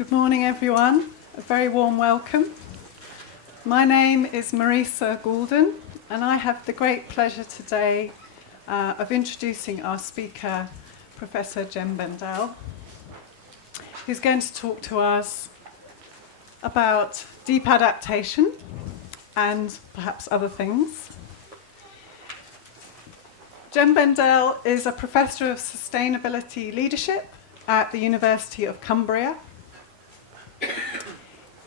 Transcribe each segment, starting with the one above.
Good morning, everyone. A very warm welcome. My name is Marisa Goulden, and I have the great pleasure today of introducing our speaker, Professor Jem Bendell, who's going to talk to us about deep adaptation and perhaps other things. Jem Bendell is a Professor of Sustainability Leadership at the University of Cumbria.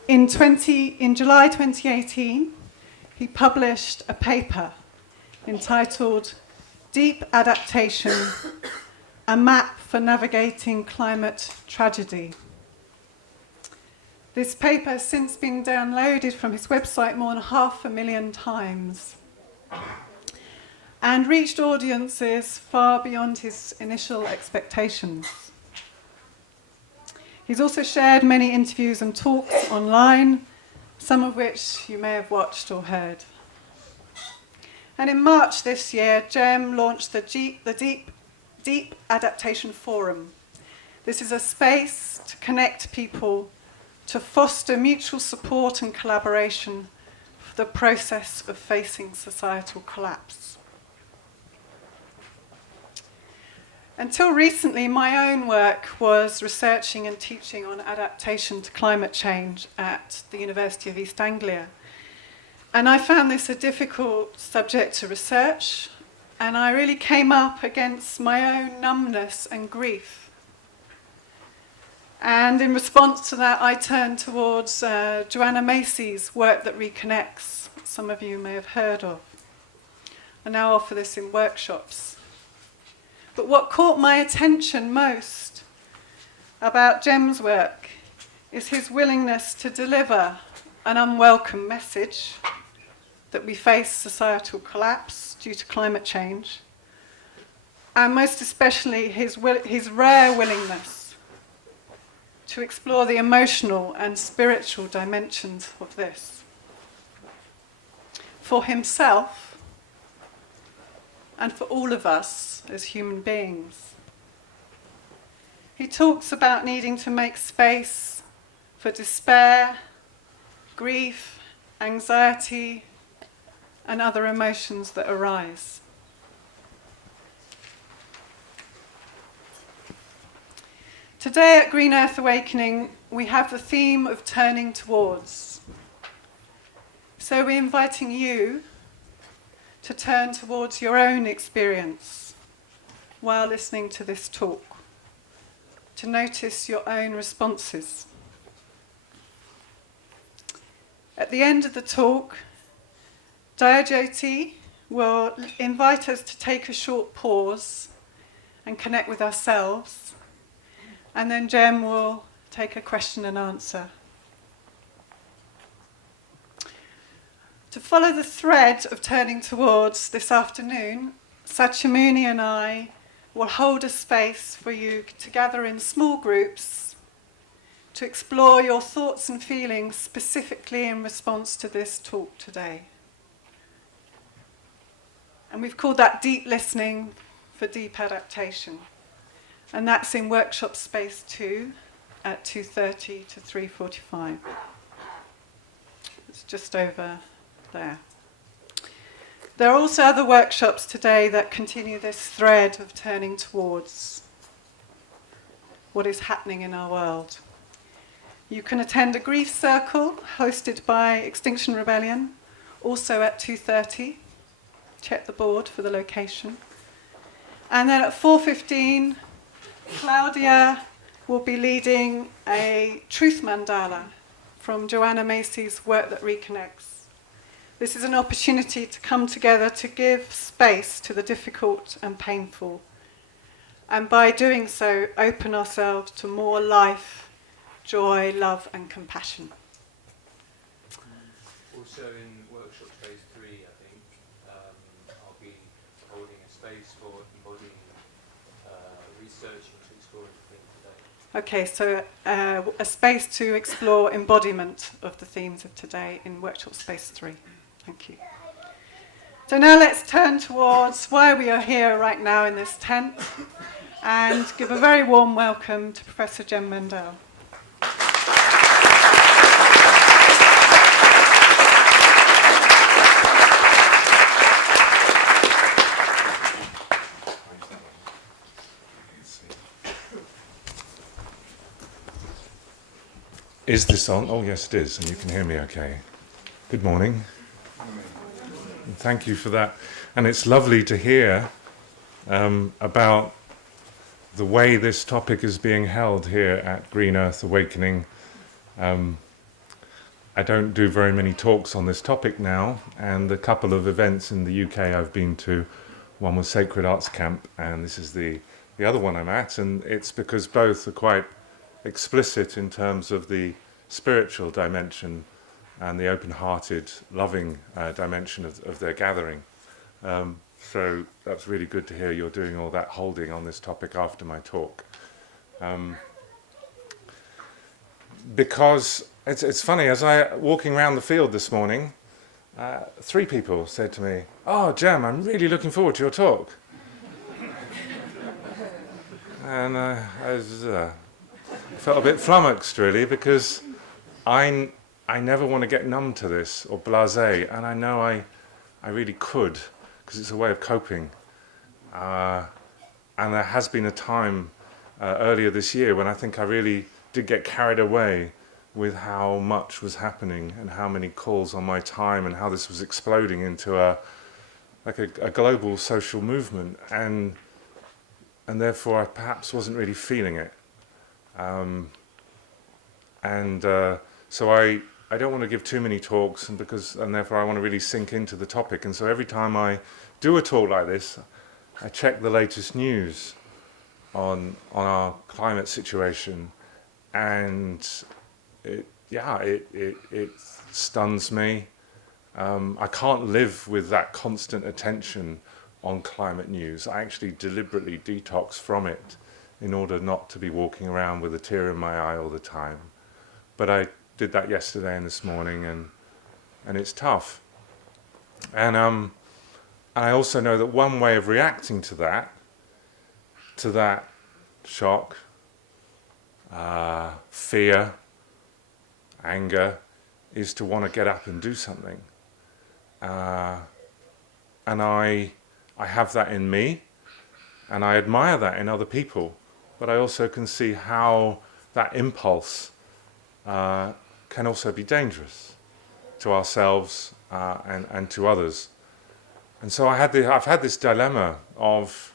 In July 2018, he published a paper entitled Deep Adaptation, a Map for Navigating Climate Tragedy. This paper has since been downloaded from his website more than 500,000 times and reached audiences far beyond his initial expectations. He's also shared many interviews and talks online, some of which you may have watched or heard. And in March this year, Jem launched the Deep Adaptation Forum. This is a space to connect people, to foster mutual support and collaboration for the process of facing societal collapse. Until recently, my own work was researching and teaching on adaptation to climate change at the University of East Anglia. And I found this a difficult subject to research, and I really came up against my own numbness and grief. And in response to that, I turned towards Joanna Macy's work that reconnects, some of you may have heard of. I now offer this in workshops. But what caught my attention most about Jem's work is his willingness to deliver an unwelcome message that we face societal collapse due to climate change, and most especially his rare willingness to explore the emotional and spiritual dimensions of this for himself and for all of us as human beings. He talks about needing to make space for despair, grief, anxiety, and other emotions that arise. Today at Green Earth Awakening, we have the theme of turning towards. So we're inviting you to turn towards your own experience while listening to this talk, to notice your own responses. At the end of the talk, Dayajyoti will invite us to take a short pause and connect with ourselves, and then Jem will take a question and answer. To follow the thread of turning towards this afternoon, Satyamuni and I will hold a space for you to gather in small groups to explore your thoughts and feelings specifically in response to this talk today. And we've called that deep listening for deep adaptation. And that's in workshop space 2 at 2:30 to 3:45. It's just over there. There are also other workshops today that continue this thread of turning towards what is happening in our world. You can attend a grief circle hosted by Extinction Rebellion, also at 2:30. Check the board for the location. And then at 4:15, Claudia will be leading a truth mandala from Joanna Macy's Work That Reconnects. This is an opportunity to come together to give space to the difficult and painful, and by doing so, open ourselves to more life, joy, love, and compassion. Also in workshop phase 3, I think, I'll be holding a space for embodying research into exploring the theme today. Okay, so a space to explore embodiment of the themes of today in workshop space 3. Thank you. So now let's turn towards why we are here right now in this tent and give a very warm welcome to Professor Jem Bendell. Is this on? Oh, yes, it is, and you can hear me okay. Good morning. Thank you for that. And it's lovely to hear about the way this topic is being held here at Green Earth Awakening. I don't do very many talks on this topic now, and the couple of events in the UK I've been to, one was Sacred Arts Camp, and this is the other one I'm at, and it's because both are quite explicit in terms of the spiritual dimension and the open-hearted, loving dimension of their gathering. So that's really good to hear you're doing all that holding on this topic after my talk. Because it's funny, as I walking around the field this morning, 3 people said to me, "Oh, Jem, I'm really looking forward to your talk." And I was, felt a bit flummoxed, really, because I never want to get numb to this or blasé, and I know I really could, because it's a way of coping. And there has been a time earlier this year when I think I really did get carried away with how much was happening and how many calls on my time and how this was exploding into a global social movement, and therefore I perhaps wasn't really feeling it. So I don't want to give too many talks, and therefore I want to really sink into the topic. And so every time I do a talk like this, I check the latest news on our climate situation, and it stuns me. I can't live with that constant attention on climate news. I actually deliberately detox from it in order not to be walking around with a tear in my eye all the time. But I did that yesterday and this morning, and it's tough. And I also know that one way of reacting to that shock, fear, anger, is to want to get up and do something. And I have that in me, and I admire that in other people, but I also can see how that impulse can also be dangerous to ourselves and to others. And so I've had this dilemma of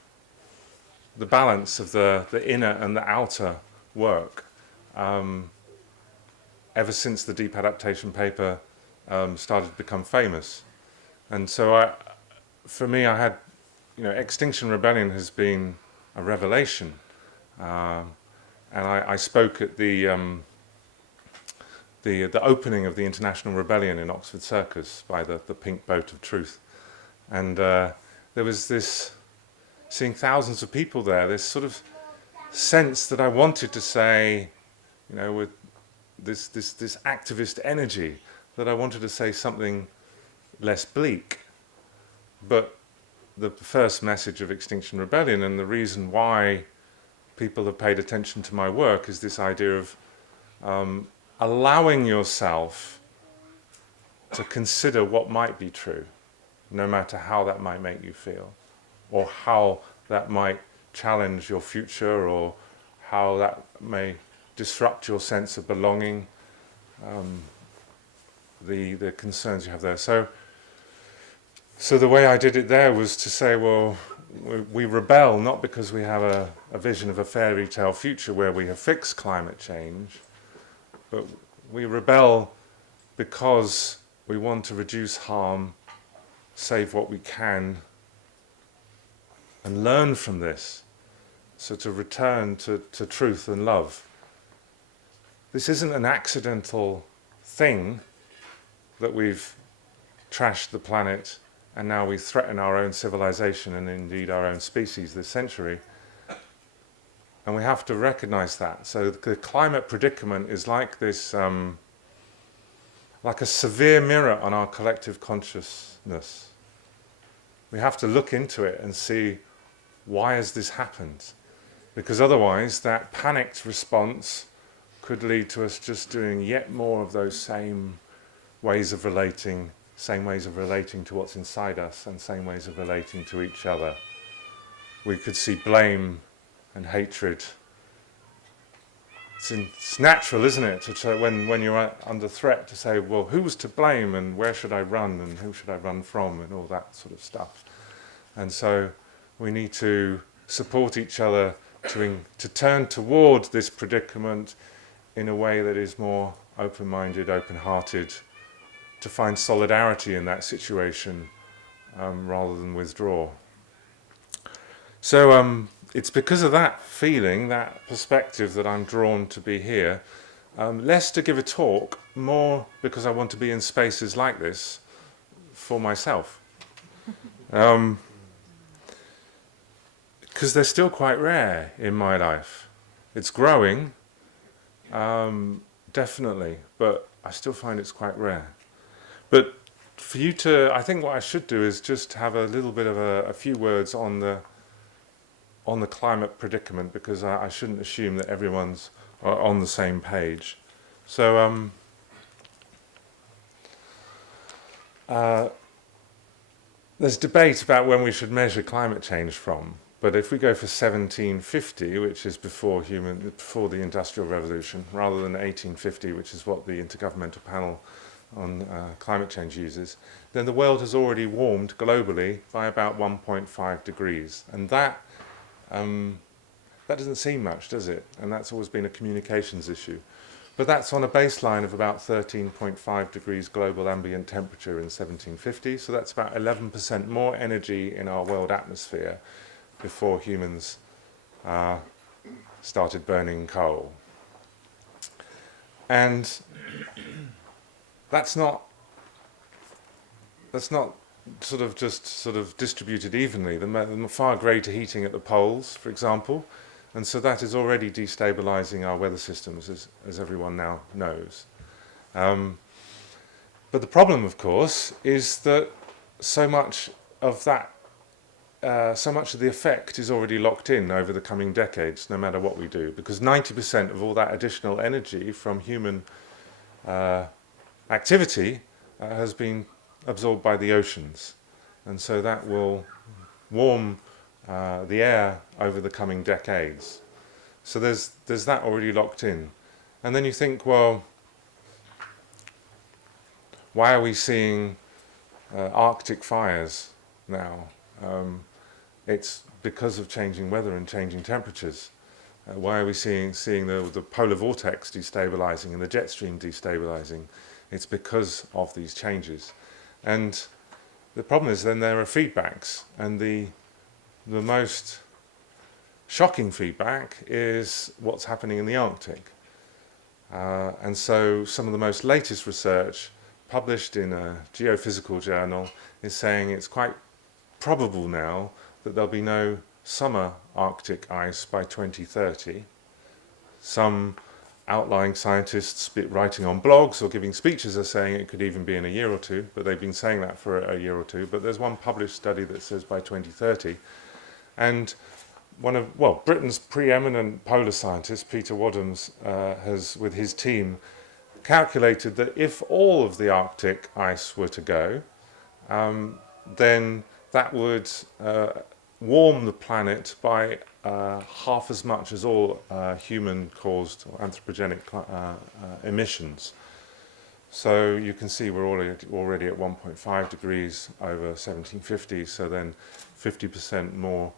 the balance of the inner and the outer work ever since the deep adaptation paper started to become famous. And so for me, I had, Extinction Rebellion has been a revelation. And I spoke at the opening of the International Rebellion in Oxford Circus by the Pink Boat of Truth. And there was this, seeing thousands of people there, this sort of sense that I wanted to say, with this activist energy, that I wanted to say something less bleak. But the first message of Extinction Rebellion, and the reason why people have paid attention to my work, is this idea of allowing yourself to consider what might be true, no matter how that might make you feel, or how that might challenge your future, or how that may disrupt your sense of belonging, the concerns you have there. So the way I did it there was to say, well, we rebel not because we have a vision of a fairy tale future where we have fixed climate change, but we rebel because we want to reduce harm, save what we can, and learn from this. So to return to truth and love. This isn't an accidental thing that we've trashed the planet and now we threaten our own civilization and indeed our own species this century. And we have to recognize that. So the climate predicament is like this, like a severe mirror on our collective consciousness. We have to look into it and see, why has this happened? Because otherwise that panicked response could lead to us just doing yet more of those same ways of relating to what's inside us, and same ways of relating to each other. We could see blame and hatred it's natural, isn't it, when you're under threat to say, well, who's to blame and where should I run and who should I run from and all that sort of stuff. And so we need to support each other to turn toward this predicament in a way that is more open-minded, open-hearted, to find solidarity in that situation rather than withdraw. So it's because of that feeling, that perspective, that I'm drawn to be here. Less to give a talk, more because I want to be in spaces like this for myself. Because they're still quite rare in my life. It's growing, definitely, but I still find it's quite rare. But for you to, I think what I should do is just have a little bit of a few words on the climate predicament, because I shouldn't assume that everyone's on the same page. So there's debate about when we should measure climate change from. But if we go for 1750, which is before the Industrial Revolution, rather than 1850, which is what the Intergovernmental Panel on Climate Change uses, then the world has already warmed globally by about 1.5 degrees. And that doesn't seem much, does it? And that's always been a communications issue. But that's on a baseline of about 13.5 degrees global ambient temperature in 1750. So that's about 11% more energy in our world atmosphere before humans started burning coal. And that's not sort of distributed evenly. The far greater heating at the poles, for example, and so that is already destabilizing our weather systems, as everyone now knows. But the problem, of course, is that so much of the effect is already locked in over the coming decades, no matter what we do, because 90% of all that additional energy from human activity has been absorbed by the oceans, and so that will warm the air over the coming decades. So there's that already locked in. And then you think, well, why are we seeing Arctic fires now? It's because of changing weather and changing temperatures. Why are we seeing the polar vortex destabilizing and the jet stream destabilizing? It's because of these changes. And the problem is then there are feedbacks, and the most shocking feedback is what's happening in the Arctic. And so some of the most latest research published in a geophysical journal is saying it's quite probable now that there'll be no summer Arctic ice by 2030. Some outlying scientists writing on blogs or giving speeches are saying it could even be in a year or two, but they've been saying that for a year or two. But there's one published study that says by 2030. And Britain's preeminent polar scientist, Peter Wadhams, has, with his team, calculated that if all of the Arctic ice were to go, then that would warm the planet by half as much as all human-caused or anthropogenic emissions. So you can see we're already at 1.5 degrees over 1750, so then 50% more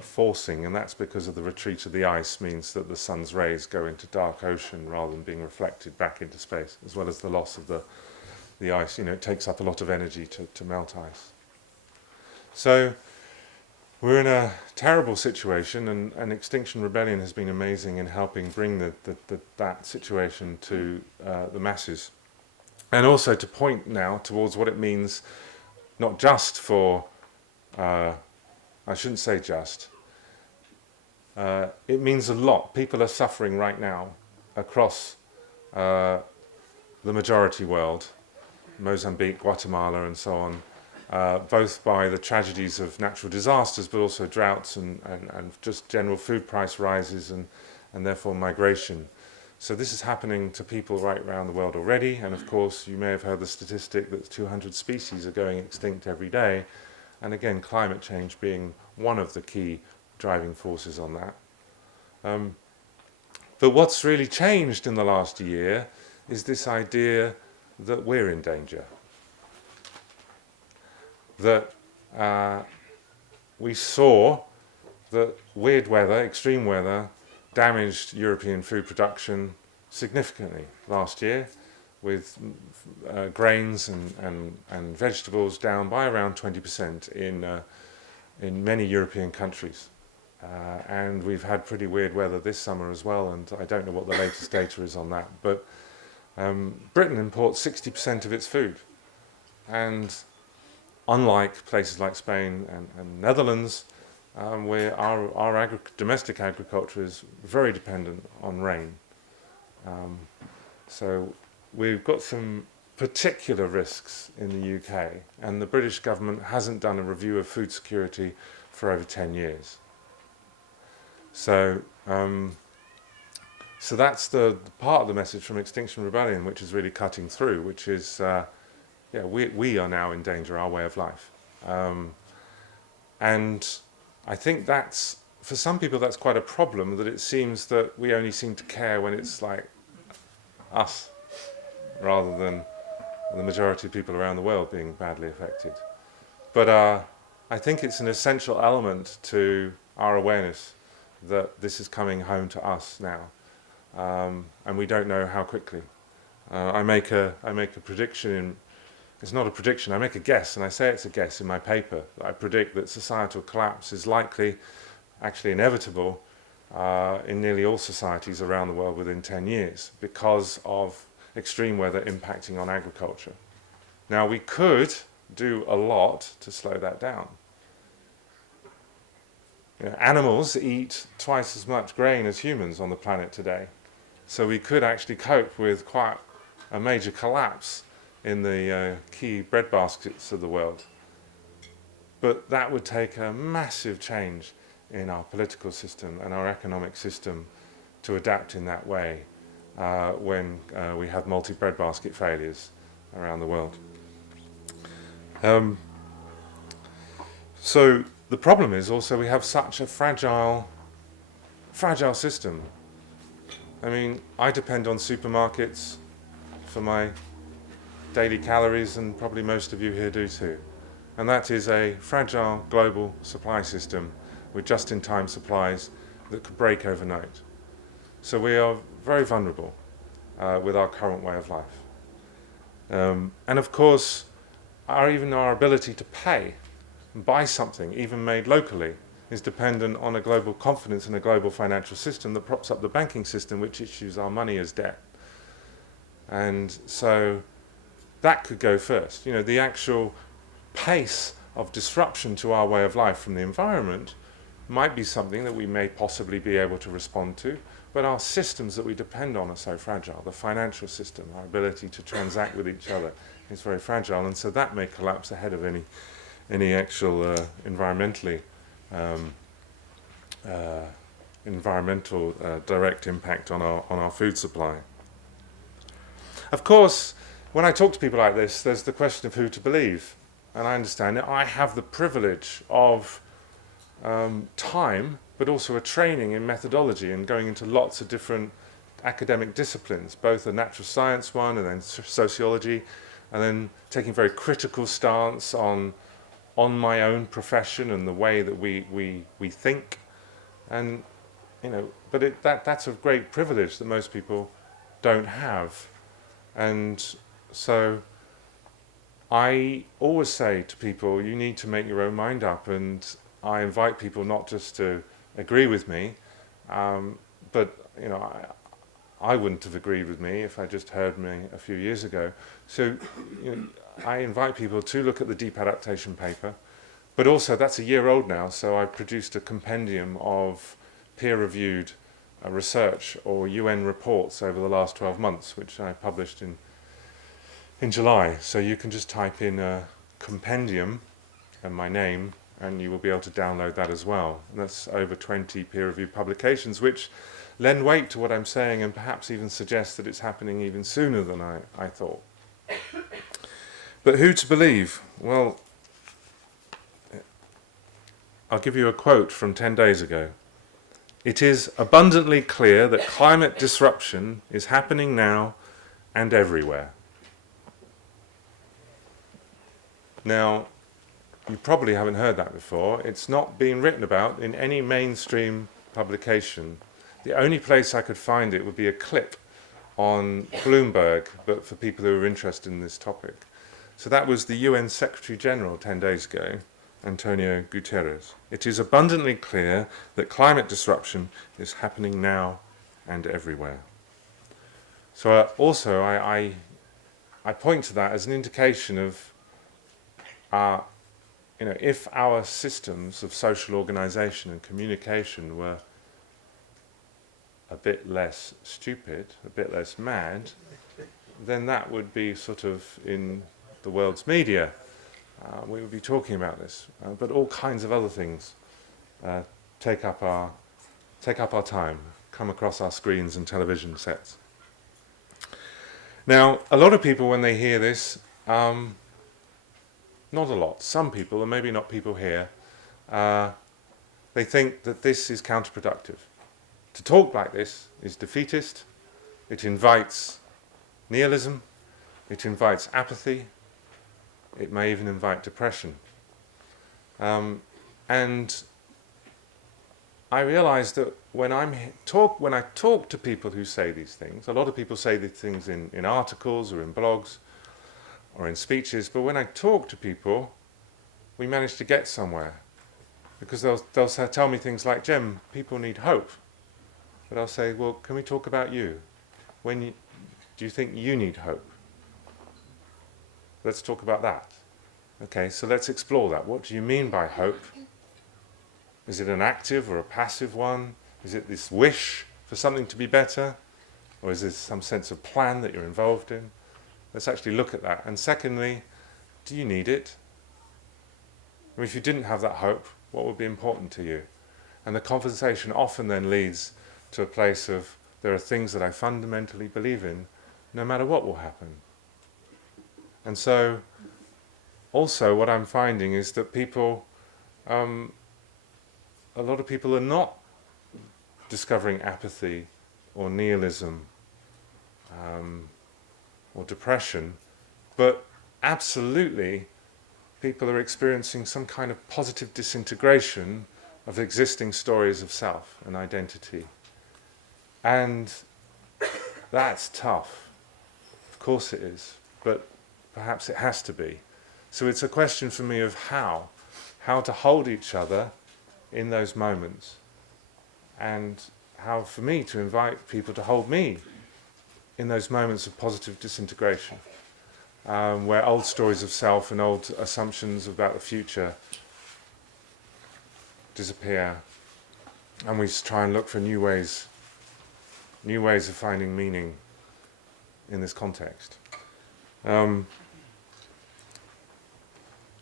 forcing, and that's because of the retreat of the ice means that the sun's rays go into dark ocean rather than being reflected back into space, as well as the loss of the ice. It takes up a lot of energy to melt ice. So we're in a terrible situation, and Extinction Rebellion has been amazing in helping bring that situation to the masses. And also to point now towards what it means, not just for, I shouldn't say just, it means a lot. People are suffering right now across the majority world, Mozambique, Guatemala and so on, both by the tragedies of natural disasters, but also droughts and just general food price rises and therefore migration. So this is happening to people right around the world already, and of course you may have heard the statistic that 200 species are going extinct every day, and again climate change being one of the key driving forces on that. But what's really changed in the last year is this idea that we're in danger. That we saw that weird weather, extreme weather, damaged European food production significantly last year, with grains and vegetables down by around 20% in many European countries. And we've had pretty weird weather this summer as well, and I don't know what the latest data is on that. But Britain imports 60% of its food. And unlike places like Spain and Netherlands, where our domestic agriculture is very dependent on rain. So we've got some particular risks in the UK, and the British government hasn't done a review of food security for over 10 years. So that's the part of the message from Extinction Rebellion which is really cutting through, which is, we are now in danger, our way of life. And I think that's, for some people, that's quite a problem, that it seems that we only seem to care when it's like us, rather than the majority of people around the world being badly affected. But I think it's an essential element to our awareness that this is coming home to us now, and we don't know how quickly. I make a prediction it's not a prediction, I make a guess, and I say it's a guess in my paper. I predict that societal collapse is likely, actually inevitable, in nearly all societies around the world within 10 years because of extreme weather impacting on agriculture. Now, we could do a lot to slow that down. Animals eat twice as much grain as humans on the planet today. So we could actually cope with quite a major collapse in the key bread baskets of the world. But that would take a massive change in our political system and our economic system to adapt in that way when we have multi-breadbasket failures around the world. So the problem is also we have such a fragile system. I mean, I depend on supermarkets for my daily calories, and probably most of you here do too. And that is a fragile global supply system with just-in-time supplies that could break overnight. So we are very vulnerable with our current way of life. And of course, even our ability to pay and buy something, even made locally, is dependent on a global confidence in a global financial system that props up the banking system, which issues our money as debt. And so that could go first. The actual pace of disruption to our way of life from the environment might be something that we may possibly be able to respond to, but our systems that we depend on are so fragile. The financial system, our ability to transact with each other, is very fragile, and so that may collapse ahead of any actual environmental direct impact on our food supply. Of course, when I talk to people like this, there's the question of who to believe. And I understand that I have the privilege of time, but also a training in methodology and going into lots of different academic disciplines, both a natural science one and then sociology, and then taking a very critical stance on my own profession and the way that we think. And, but that's a great privilege that most people don't have. And so I always say to people, you need to make your own mind up, and I invite people not just to agree with me, but I wouldn't have agreed with me if I just heard me a few years ago. So I invite people to look at the deep adaptation paper, but also that's a year old now, so I produced a compendium of peer-reviewed research or UN reports over the last 12 months, which I published in July. So you can just type in a compendium and my name, and you will be able to download that as well. And that's over 20 peer-reviewed publications, which lend weight to what I'm saying and perhaps even suggest that it's happening even sooner than I thought. But who to believe? Well, I'll give you a quote from 10 days ago. It is abundantly clear that climate disruption is happening now and everywhere. Now, you probably haven't heard that before. It's not being written about in any mainstream publication. The only place I could find it would be a clip on Bloomberg, but for people who are interested in this topic. So that was the UN Secretary General 10 days ago, Antonio Guterres. It is abundantly clear that climate disruption is happening now and everywhere. So I point to that as an indication of if our systems of social organization and communication were a bit less stupid, a bit less mad, then that would be sort of in the world's media. We would be talking about this, but all kinds of other things take up our time, come across our screens and television sets. Now, a lot of people, when they hear this, not a lot, some people, and maybe not people here, they think that this is counterproductive. To talk like this is defeatist. It invites nihilism. It invites apathy. It may even invite depression. And I realize that when I talk to people who say these things, a lot of people say these things in articles or in blogs or in speeches, but when I talk to people, we manage to get somewhere. Because they'll tell me things like, Jem, people need hope. But I'll say, well, can we talk about you? Do you think you need hope? Let's talk about that. Okay, so let's explore that. What do you mean by hope? Is it an active or a passive one? Is it this wish for something to be better? Or is there some sense of plan that you're involved in? Let's actually look at that. And secondly, do you need it? I mean, if you didn't have that hope, what would be important to you? And the conversation often then leads to a place of, there are things that I fundamentally believe in, no matter what will happen. And so, also what I'm finding is that people, a lot of people are not discovering apathy or nihilism or depression, but absolutely people are experiencing some kind of positive disintegration of existing stories of self and identity. And that's tough. Of course it is, but perhaps it has to be. So it's a question for me of how to hold each other in those moments, and how for me to invite people to hold me in those moments of positive disintegration, where old stories of self and old assumptions about the future disappear, and we try and look for new ways of finding meaning in this context. And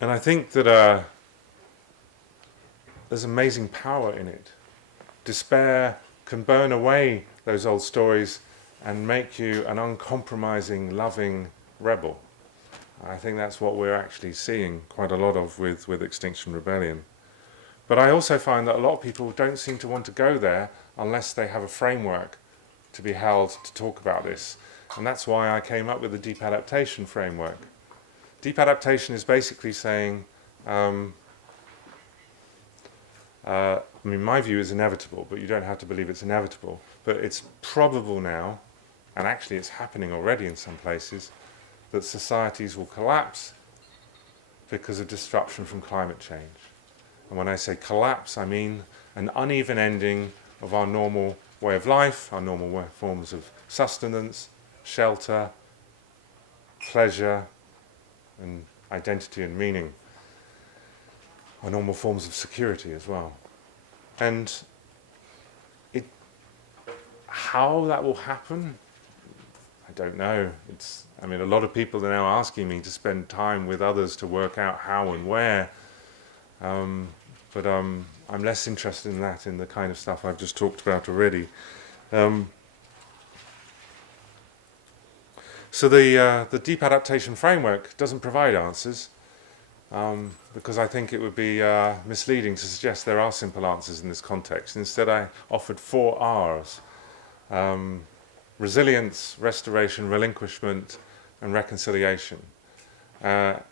I think that there's amazing power in it. Despair can burn away those old stories and make you an uncompromising, loving rebel. I think that's what we're actually seeing quite a lot of with Extinction Rebellion. But I also find that a lot of people don't seem to want to go there unless they have a framework to be held to talk about this. And that's why I came up with the deep adaptation framework. Deep adaptation is basically saying, my view is inevitable, but you don't have to believe it's inevitable. But it's probable now, and actually it's happening already in some places, that societies will collapse because of disruption from climate change. And when I say collapse, I mean an uneven ending of our normal way of life, our normal forms of sustenance, shelter, pleasure, and identity and meaning, our normal forms of security as well. And how that will happen, I don't know. A lot of people are now asking me to spend time with others to work out how and where, but I'm less interested in that, in the kind of stuff I've just talked about already. So the deep adaptation framework doesn't provide answers. The because I think it would be misleading to suggest there are simple answers in this context. Instead, I offered 4 R's. Resilience, restoration, relinquishment, and reconciliation. And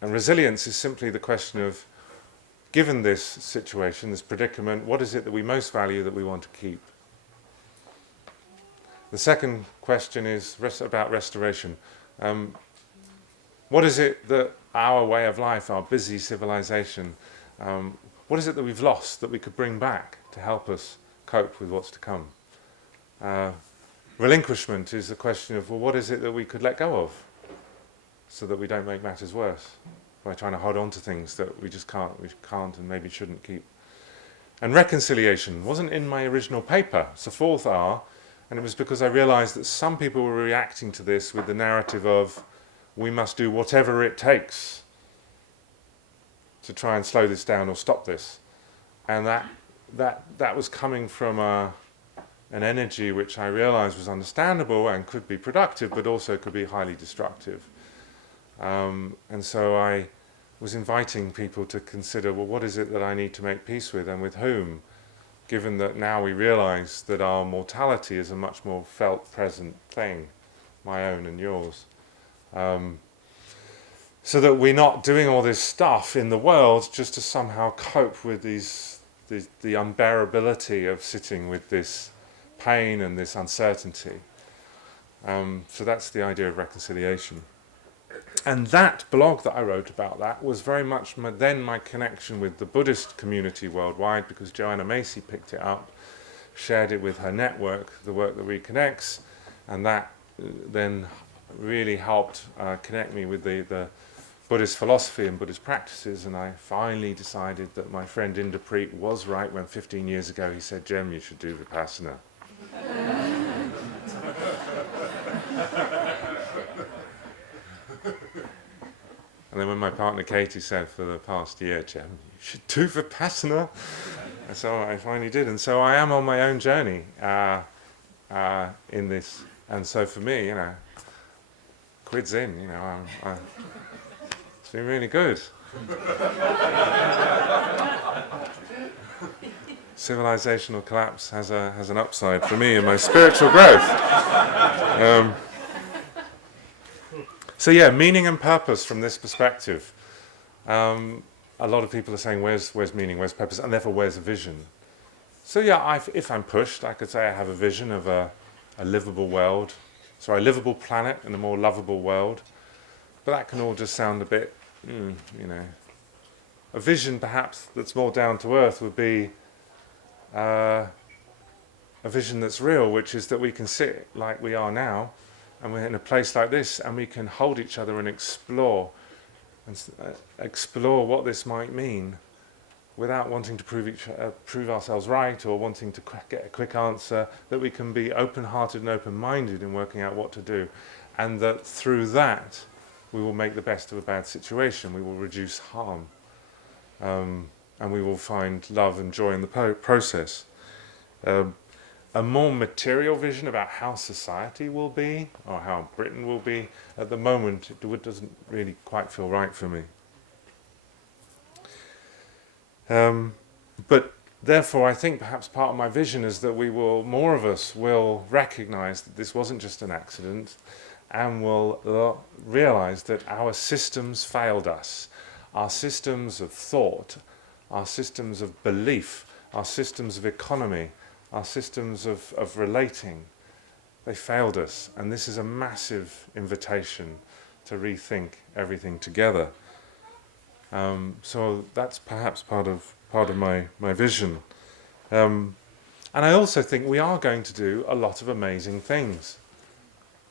resilience is simply the question of, given this situation, this predicament, what is it that we most value that we want to keep? The second question is about restoration. What is it that our way of life, our busy civilization, what is it that we've lost that we could bring back to help us cope with what's to come? Relinquishment is the question of, well, what is it that we could let go of so that we don't make matters worse by trying to hold on to things that we just can't and maybe shouldn't keep. And reconciliation wasn't in my original paper. It's the 4th R, and it was because I realized that some people were reacting to this with the narrative of, we must do whatever it takes to try and slow this down or stop this. And that was coming from an energy which I realized was understandable and could be productive, but also could be highly destructive. And so I was inviting people to consider, well, what is it that I need to make peace with, and with whom, given that now we realize that our mortality is a much more felt, present thing, my own and yours. So that we're not doing all this stuff in the world just to somehow cope with the unbearability of sitting with this pain and this uncertainty. So that's the idea of reconciliation. And that blog that I wrote about that was very much my connection with the Buddhist community worldwide, because Joanna Macy picked it up, shared it with her network, the work that reconnects, and that then really helped connect me with the Buddhist philosophy and Buddhist practices. And I finally decided that my friend Inderpreet was right when 15 years ago he said, "Jem, you should do Vipassana." And then when my partner Katie said for the past year, "Jem, you should do Vipassana," and so I finally did. And so I am on my own journey in this. And so for me, quid's in, it's been really good. Civilizational collapse has an upside for me in my spiritual growth. So yeah, meaning and purpose from this perspective. A lot of people are saying, where's meaning, where's purpose, and therefore where's a vision? So yeah, if I'm pushed, I could say I have a vision of a livable world, so a livable planet and a more lovable world. But that can all just sound a bit, A vision perhaps that's more down to earth would be a vision that's real, which is that we can sit like we are now, and we're in a place like this, and we can hold each other and explore what this might mean, without wanting to prove ourselves right or wanting to get a quick answer. That we can be open-hearted and open-minded in working out what to do, and that through that we will make the best of a bad situation. We will reduce harm, and we will find love and joy in the process. A more material vision about how society will be, or how Britain will be, at the moment, it doesn't really quite feel right for me. But therefore, I think perhaps part of my vision is that more of us will recognize that this wasn't just an accident, and will realize that our systems failed us. Our systems of thought, our systems of belief, our systems of economy, our systems of relating, they failed us. And this is a massive invitation to rethink everything together. So that's perhaps part of my vision. And I also think we are going to do a lot of amazing things.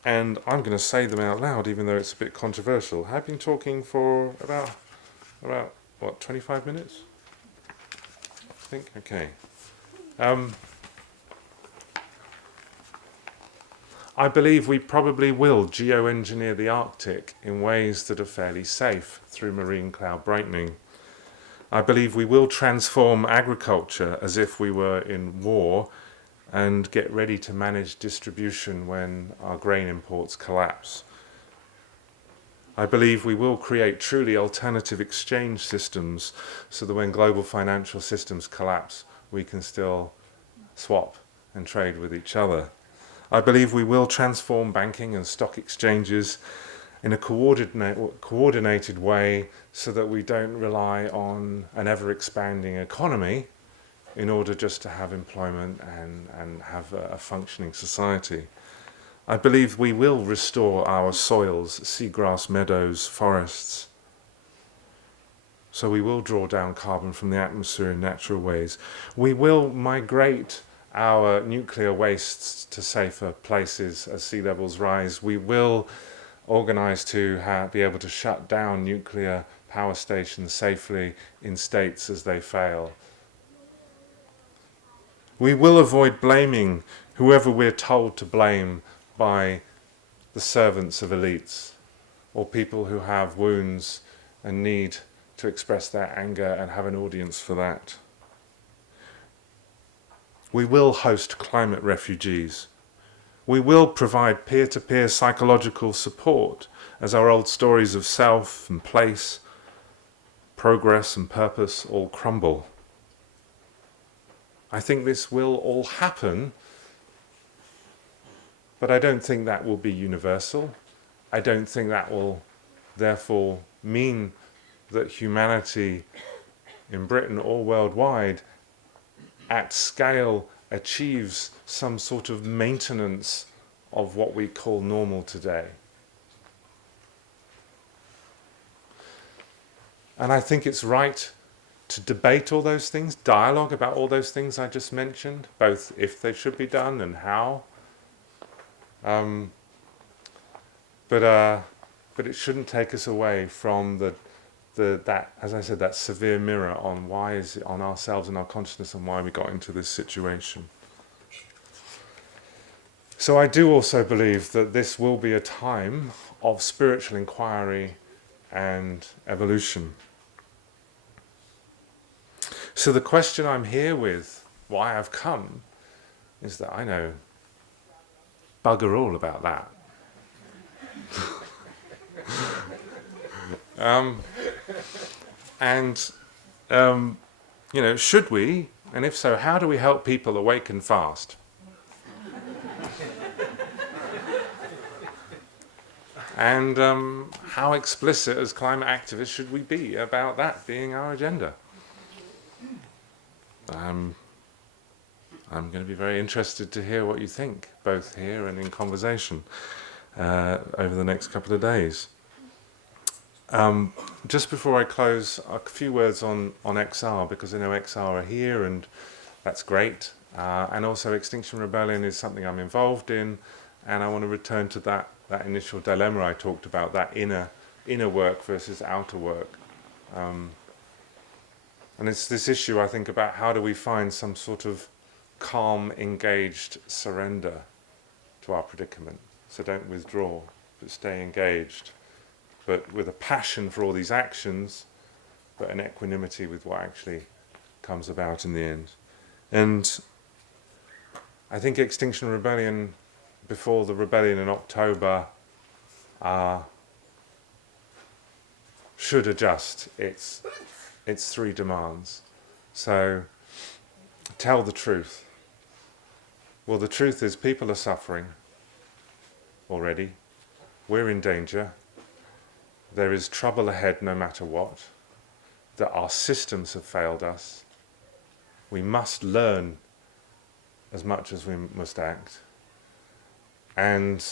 And I'm going to say them out loud, even though it's a bit controversial. I've been talking for about 25 minutes? I think, okay. I believe we probably will geoengineer the Arctic in ways that are fairly safe through marine cloud brightening. I believe we will transform agriculture as if we were in war and get ready to manage distribution when our grain imports collapse. I believe we will create truly alternative exchange systems so that when global financial systems collapse, we can still swap and trade with each other. I believe we will transform banking and stock exchanges in a coordinated way so that we don't rely on an ever-expanding economy in order just to have employment and have a functioning society. I believe we will restore our soils, seagrass, meadows, forests. So we will draw down carbon from the atmosphere in natural ways. We will migrate our nuclear wastes to safer places as sea levels rise. We will organise to be able to shut down nuclear power stations safely in states as they fail. We will avoid blaming whoever we're told to blame by the servants of elites or people who have wounds and need to express their anger and have an audience for that. We will host climate refugees. We will provide peer-to-peer psychological support as our old stories of self and place, progress and purpose all crumble. I think this will all happen, but I don't think that will be universal. I don't think that will therefore mean that humanity in Britain or worldwide at scale achieves some sort of maintenance of what we call normal today. And I think it's right to debate all those things, dialogue about all those things I just mentioned, both if they should be done and how. But it shouldn't take us away from that, as I said, that severe mirror on why is it on ourselves and our consciousness and why we got into this situation. So I do also believe that this will be a time of spiritual inquiry and evolution. So the question I'm here with, why I've come, is that I know bugger all about that. Should we, and if so, how do we help people awaken fast? And how explicit as climate activists should we be about that being our agenda? I'm going to be very interested to hear what you think, both here and in conversation over the next couple of days. Just before I close, a few words on XR, because I know XR are here and that's great. And also Extinction Rebellion is something I'm involved in, and I want to return to that initial dilemma I talked about, that inner work versus outer work. And it's this issue, I think, about how do we find some sort of calm, engaged surrender to our predicament. So don't withdraw, but stay engaged. But with a passion for all these actions, but an equanimity with what actually comes about in the end. And I think Extinction Rebellion, before the rebellion in October, should adjust its three demands. So, tell the truth. Well, the truth is people are suffering already. We're in danger. There is trouble ahead no matter what. That our systems have failed us. We must learn as much as we must act. And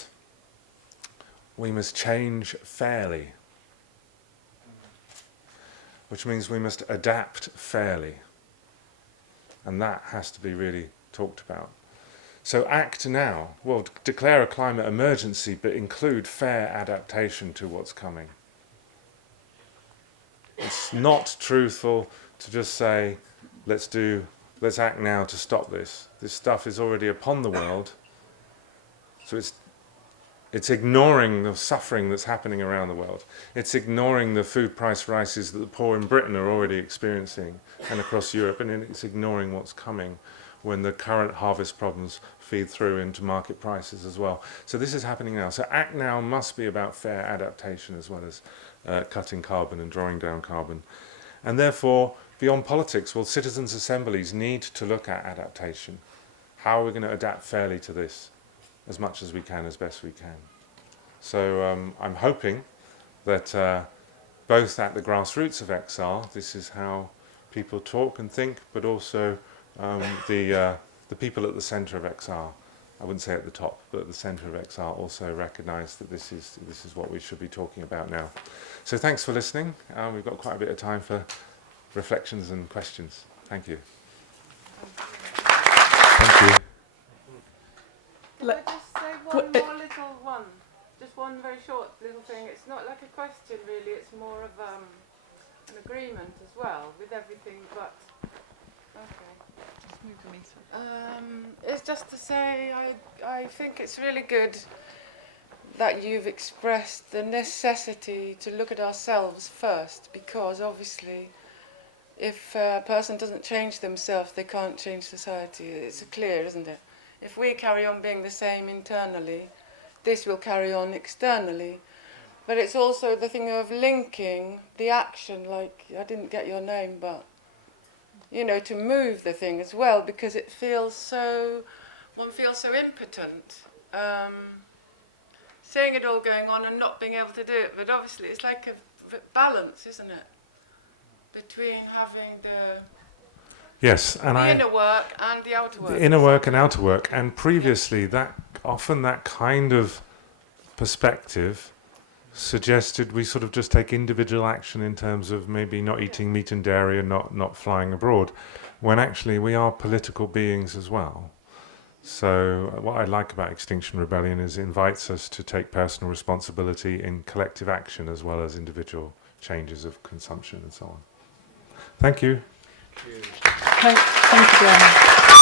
we must change fairly. Which means we must adapt fairly. And that has to be really talked about. So act now. Well, declare a climate emergency, but include fair adaptation to what's coming. It's not truthful to just say, let's act now to stop this. This stuff is already upon the world. So it's ignoring the suffering that's happening around the world. It's ignoring the food price rises that the poor in Britain are already experiencing and across Europe, and it's ignoring what's coming. when the current harvest problems feed through into market prices as well. So this is happening now. So Act Now must be about fair adaptation as well as cutting carbon and drawing down carbon. And therefore, beyond politics, well, citizens' assemblies need to look at adaptation. How are we going to adapt fairly to this as much as we can, as best we can? So I'm hoping that both at the grassroots of XR, this is how people talk and think, but also the people at the centre of XR, I wouldn't say at the top, but at the centre of XR also recognise that this is what we should be talking about now. So thanks for listening. We've got quite a bit of time for reflections and questions. Thank you. Thank you. Can I just say one more little one? Just one very short little thing. It's not like a question really, it's more of an agreement as well with everything, but okay. Just move the meter. It's just to say I think it's really good that you've expressed the necessity to look at ourselves first, because obviously if a person doesn't change themselves, they can't change society. It's clear, isn't it? If we carry on being the same internally, this will carry on externally. But it's also the thing of linking the action, like, I didn't get your name, but, you know, to move the thing as well, because it feels so, one feels so impotent, seeing it all going on and not being able to do it. But obviously it's like a balance, isn't it? Between having the inner work and the outer work. The inner work and outer work. And previously, that kind of perspective suggested we sort of just take individual action in terms of maybe not eating meat and dairy and not flying abroad, when actually we are political beings as well. So what I like about Extinction Rebellion is it invites us to take personal responsibility in collective action as well as individual changes of consumption and so on. Thank you. Thank you, Glenn.